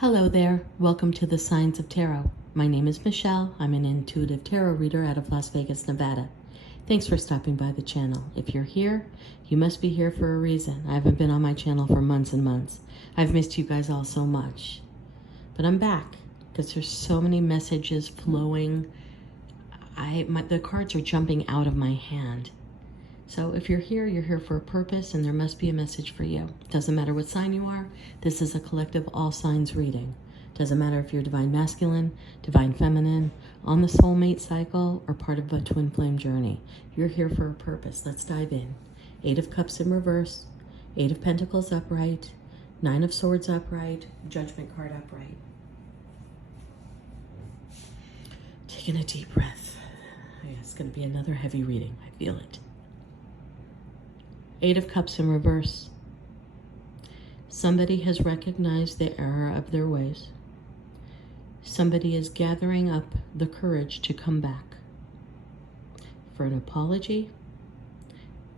Hello there, welcome to the Signs of Tarot. My name is Michele. I'm an intuitive tarot reader out of Las Vegas, Nevada. Thanks for stopping by the channel. If you're here, you must be here for a reason. I haven't been on my channel for months and months. I've missed you guys all so much. But I'm back because there's so many messages flowing. The cards are jumping out of my hand. So if you're here for a purpose, and there must be a message for you. Doesn't matter what sign you are, this is a collective all signs reading. Doesn't matter if you're divine masculine, divine feminine, on the soulmate cycle, or part of a twin flame journey. You're here for a purpose. Let's dive in. 8 of Cups in reverse, 8 of Pentacles upright, 9 of Swords upright, Judgment card upright. Taking a deep breath. Yeah, it's going to be another heavy reading. I feel it. 8 of Cups in reverse. Somebody has recognized the error of their ways. Somebody is gathering up the courage to come back for an apology,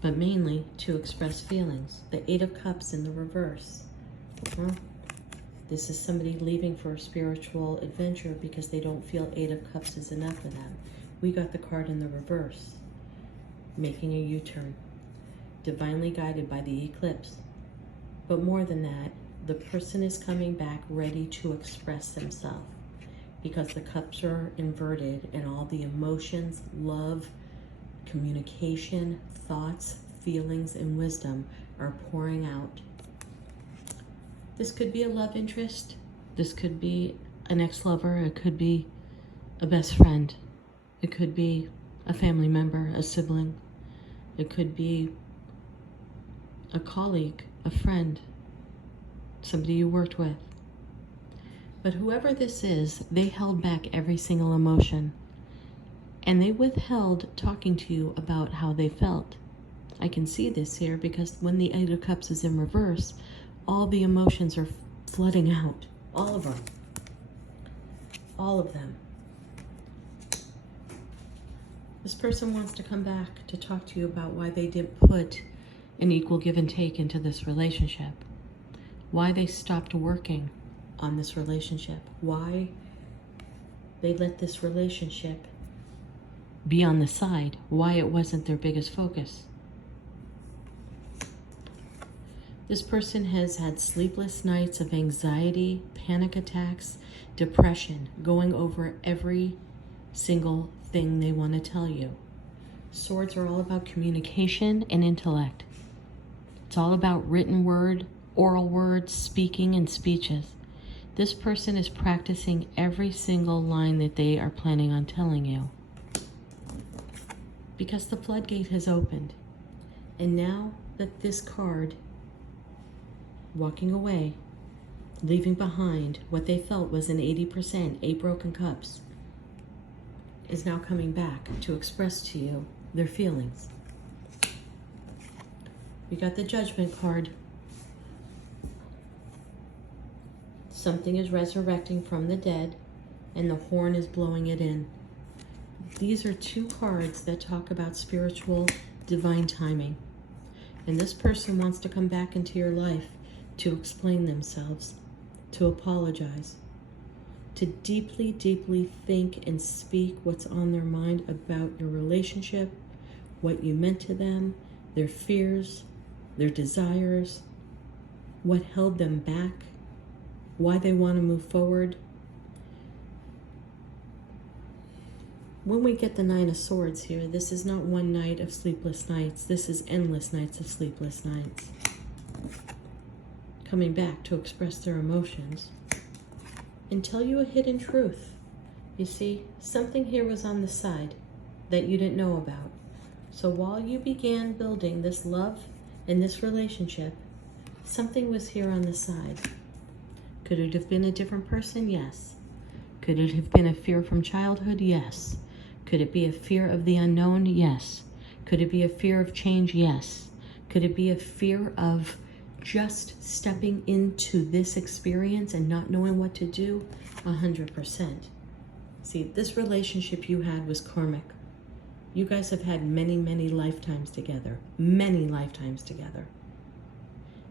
but mainly to express feelings. The 8 of Cups in the reverse. This is somebody leaving for a spiritual adventure because they don't feel 8 of Cups is enough for them. We got the card in the reverse, making a U-turn. Divinely guided by the eclipse. But more than that, the person is coming back ready to express themselves because the cups are inverted and all the emotions, love, communication, thoughts, feelings, and wisdom are pouring out. This could be a love interest. This could be an ex-lover. It could be a best friend. It could be a family member, a sibling. It could be a colleague, a friend, somebody you worked with. But whoever this is, they held back every single emotion. And they withheld talking to you about how they felt. I can see this here because when the 8 of Cups is in reverse, all the emotions are flooding out. All of them. All of them. This person wants to come back to talk to you about why they didn't put an equal give and take into this relationship. Why they stopped working on this relationship. Why they let this relationship be on the side. Why it wasn't their biggest focus. This person has had sleepless nights of anxiety, panic attacks, depression, going over every single thing they want to tell you. Swords are all about communication and intellect. It's all about written word, oral words, speaking, and speeches. This person is practicing every single line that they are planning on telling you. Because the floodgate has opened. And now that this card, walking away, leaving behind what they felt was an 80%, 8 broken cups, is now coming back to express to you their feelings. We got the Judgment card. Something is resurrecting from the dead, and the horn is blowing it in. These are 2 cards that talk about spiritual divine timing. And this person wants to come back into your life to explain themselves, to apologize, to deeply, deeply think and speak what's on their mind about your relationship, what you meant to them, their fears, their desires, what held them back, why they want to move forward. When we get the 9 of Swords here, this is not one night of sleepless nights. This is endless nights of sleepless nights. Coming back to express their emotions and tell you a hidden truth. You see, something here was on the side that you didn't know about. So while you began building this love in this relationship, something was here on the side. Could it have been a different person? Yes. Could it have been a fear from childhood? Yes. Could it be a fear of the unknown? Yes. Could it be a fear of change? Yes. Could it be a fear of just stepping into this experience and not knowing what to do? 100%. See, this relationship you had was karmic. You guys have had many, many lifetimes together. Many lifetimes together.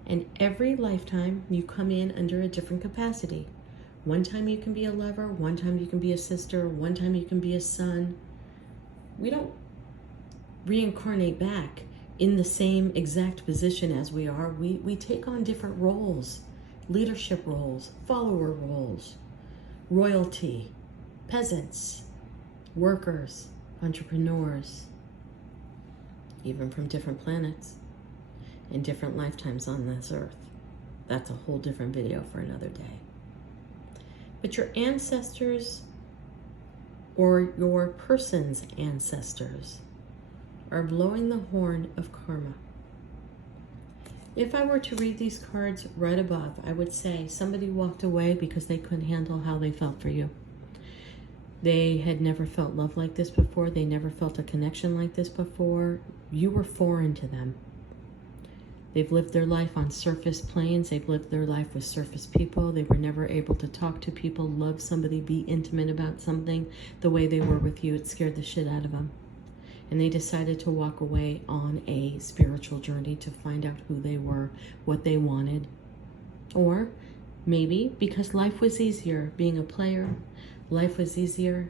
And every lifetime you come in under a different capacity. One time you can be a lover, one time you can be a sister, one time you can be a son. We don't reincarnate back in the same exact position as we are. We take on different roles, leadership roles, follower roles, royalty, peasants, workers, entrepreneurs, even from different planets and different lifetimes on this earth. That's a whole different video for another day. But your ancestors or your person's ancestors are blowing the horn of karma. If I were to read these cards right above, I would say somebody walked away because they couldn't handle how they felt for you. They had never felt love like this before. They never felt a connection like this before. You were foreign to them. They've lived their life on surface planes. They've lived their life with surface people. They were never able to talk to people, love somebody, be intimate about something the way they were with you. It scared the shit out of them. And they decided to walk away on a spiritual journey to find out who they were, what they wanted. Or maybe because life was easier being a player, life was easier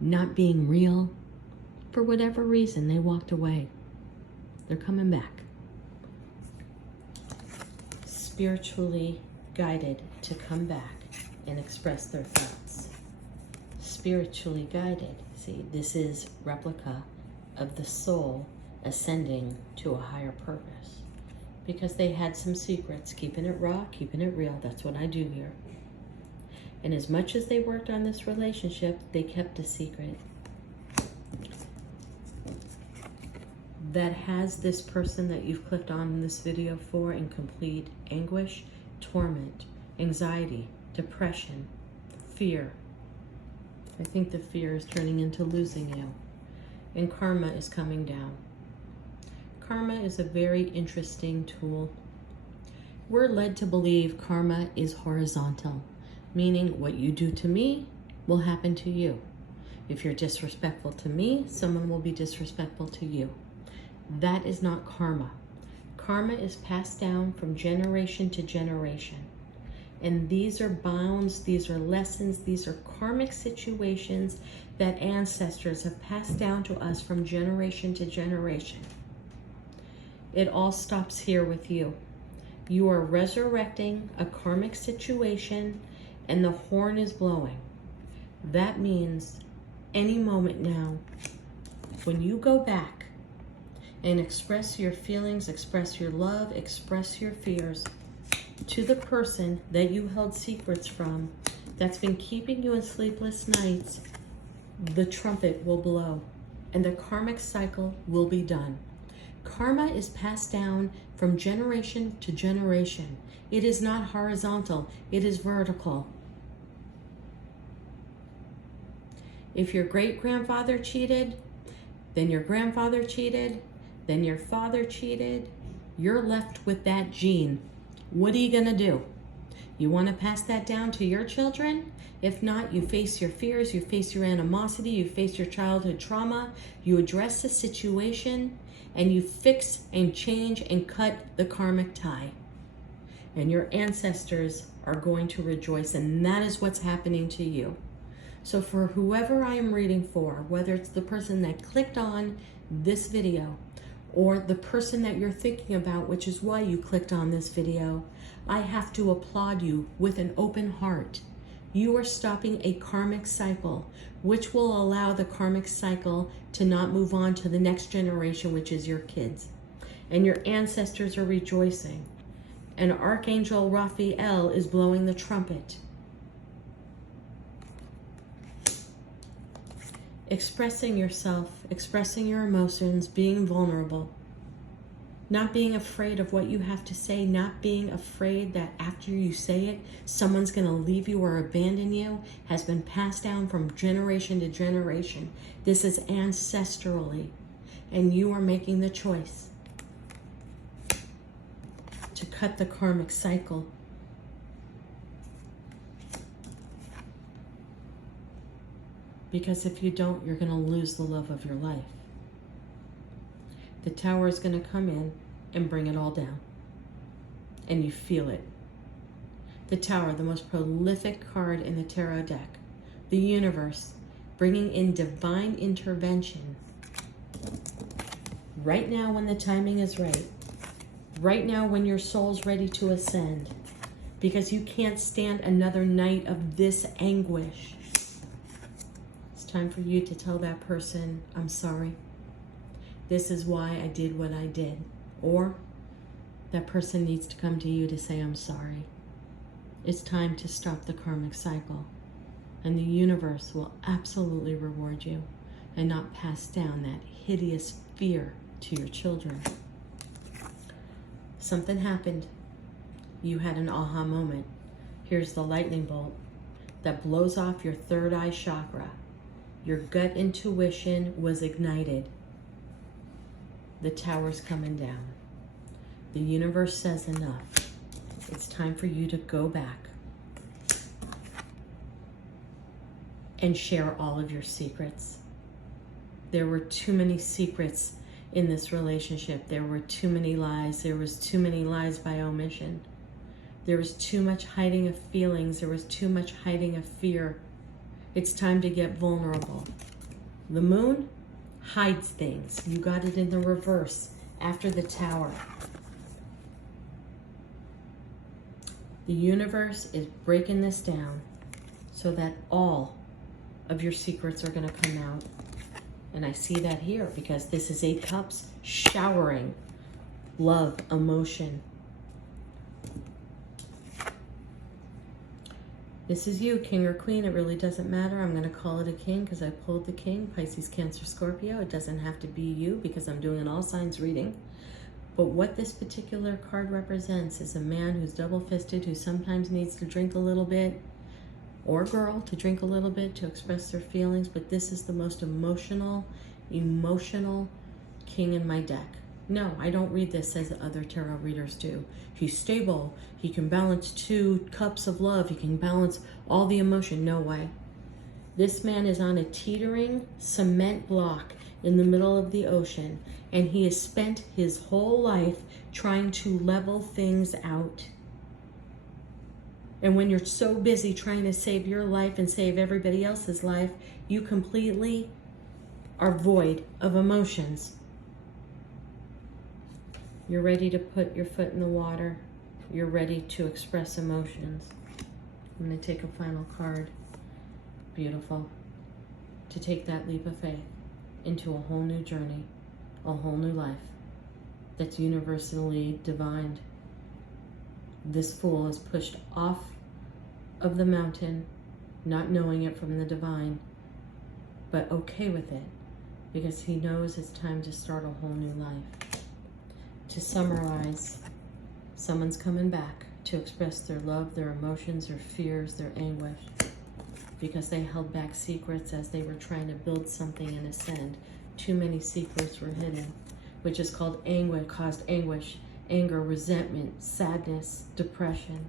not being real. For whatever reason, they walked away. They're coming back. Spiritually guided to come back and express their thoughts. Spiritually guided. See, this is replica of the soul ascending to a higher purpose. Because they had some secrets, keeping it raw, keeping it real. That's what I do here. And as much as they worked on this relationship, they kept a secret that has this person that you've clicked on in this video for in complete anguish, torment, anxiety, depression, fear. I think the fear is turning into losing you. And karma is coming down. Karma is a very interesting tool. We're led to believe karma is horizontal, meaning what you do to me will happen to you. If you're disrespectful to me, someone will be disrespectful to you. That is not karma. Karma is passed down from generation to generation. And these are bounds, these are lessons, these are karmic situations that ancestors have passed down to us from generation to generation. It all stops here with you. You are resurrecting a karmic situation and the horn is blowing. That means any moment now, when you go back and express your feelings, express your love, express your fears to the person that you held secrets from, that's been keeping you in sleepless nights, the trumpet will blow and the karmic cycle will be done. Karma is passed down from generation to generation. It is not horizontal, it is vertical. If your great-grandfather cheated, then your grandfather cheated, then your father cheated, you're left with that gene. What are you gonna do? You wanna pass that down to your children? If not, you face your fears, you face your animosity, you face your childhood trauma, you address the situation, and you fix and change and cut the karmic tie. And your ancestors are going to rejoice, and that is what's happening to you. So for whoever I am reading for, whether it's the person that clicked on this video, or the person that you're thinking about, which is why you clicked on this video, I have to applaud you with an open heart. You are stopping a karmic cycle, which will allow the karmic cycle to not move on to the next generation, which is your kids. And your ancestors are rejoicing. And Archangel Raphael is blowing the trumpet. Expressing yourself, expressing your emotions, being vulnerable, not being afraid of what you have to say, not being afraid that after you say it, someone's going to leave you or abandon you, has been passed down from generation to generation. This is ancestrally, and you are making the choice to cut the karmic cycle. Because if you don't, you're going to lose the love of your life. The tower is going to come in and bring it all down. And you feel it. The Tower, the most prolific card in the tarot deck. The universe, bringing in divine intervention. Right now when the timing is right. Right now when your soul's ready to ascend. Because you can't stand another night of this anguish. It's time for you to tell that person, I'm sorry. This is why I did what I did. Or that person needs to come to you to say, I'm sorry. It's time to stop the karmic cycle. And the universe will absolutely reward you and not pass down that hideous fear to your children. Something happened. You had an aha moment. Here's the lightning bolt that blows off your third eye chakra. Your gut intuition was ignited. The tower's coming down. The universe says enough. It's time for you to go back and share all of your secrets. There were too many secrets in this relationship. There were too many lies. There was too many lies by omission. There was too much hiding of feelings. There was too much hiding of fear. It's time to get vulnerable. The moon hides things. You got it in the reverse after the Tower. The universe is breaking this down so that all of your secrets are going to come out. And I see that here because this is 8 cups showering love, emotion. This is you, king or queen. It really doesn't matter. I'm going to call it a king because I pulled the king. Pisces, Cancer, Scorpio. It doesn't have to be you because I'm doing an all signs reading. But what this particular card represents is a man who's double-fisted, who sometimes needs to drink a little bit, or girl to drink a little bit to express their feelings. But this is the most emotional king in my deck. No, I don't read this as other tarot readers do. He's stable. He can balance 2 cups of love. He can balance all the emotion. No way. This man is on a teetering cement block in the middle of the ocean, and he has spent his whole life trying to level things out. And when you're so busy trying to save your life and save everybody else's life, you completely are void of emotions. You're ready to put your foot in the water. You're ready to express emotions. I'm going to take a final card. Beautiful. To take that leap of faith into a whole new journey, a whole new life that's universally divined. This fool is pushed off of the mountain, not knowing it from the divine, but okay with it because he knows it's time to start a whole new life. To summarize, someone's coming back to express their love, their emotions, their fears, their anguish, because they held back secrets as they were trying to build something and ascend. Too many secrets were hidden, which is called anguish, caused anguish, anger, resentment, sadness, depression.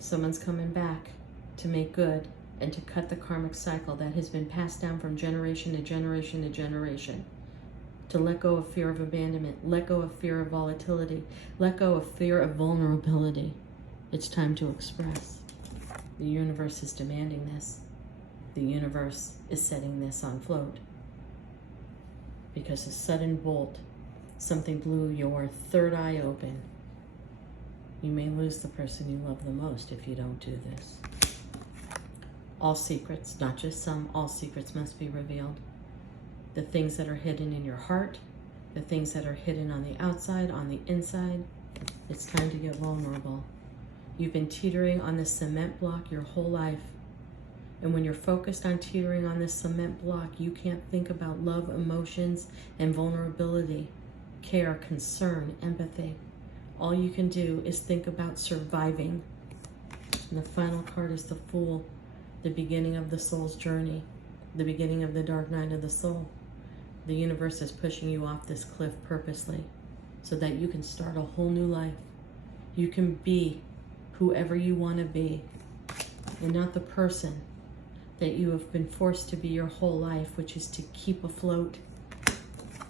Someone's coming back to make good and to cut the karmic cycle that has been passed down from generation to generation to generation. To let go of fear of abandonment, let go of fear of volatility, let go of fear of vulnerability. It's time to express. The universe is demanding this. The universe is setting this on float. Because a sudden bolt, something blew your third eye open. You may lose the person you love the most if you don't do this. All secrets, not just some, all secrets must be revealed. The things that are hidden in your heart, the things that are hidden on the outside, on the inside. It's time to get vulnerable. You've been teetering on this cement block your whole life. And when you're focused on teetering on this cement block, you can't think about love, emotions, and vulnerability, care, concern, empathy. All you can do is think about surviving. And the final card is the Fool, the beginning of the soul's journey, the beginning of the dark night of the soul. The universe is pushing you off this cliff purposely so that you can start a whole new life. You can be whoever you want to be and not the person that you have been forced to be your whole life, which is to keep afloat.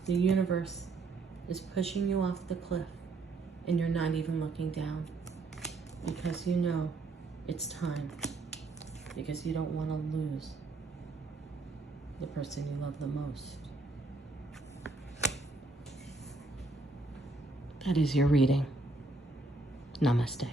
The universe is pushing you off the cliff and you're not even looking down. because you know it's time, because you don't want to lose the person you love the most. That is your reading. Namaste.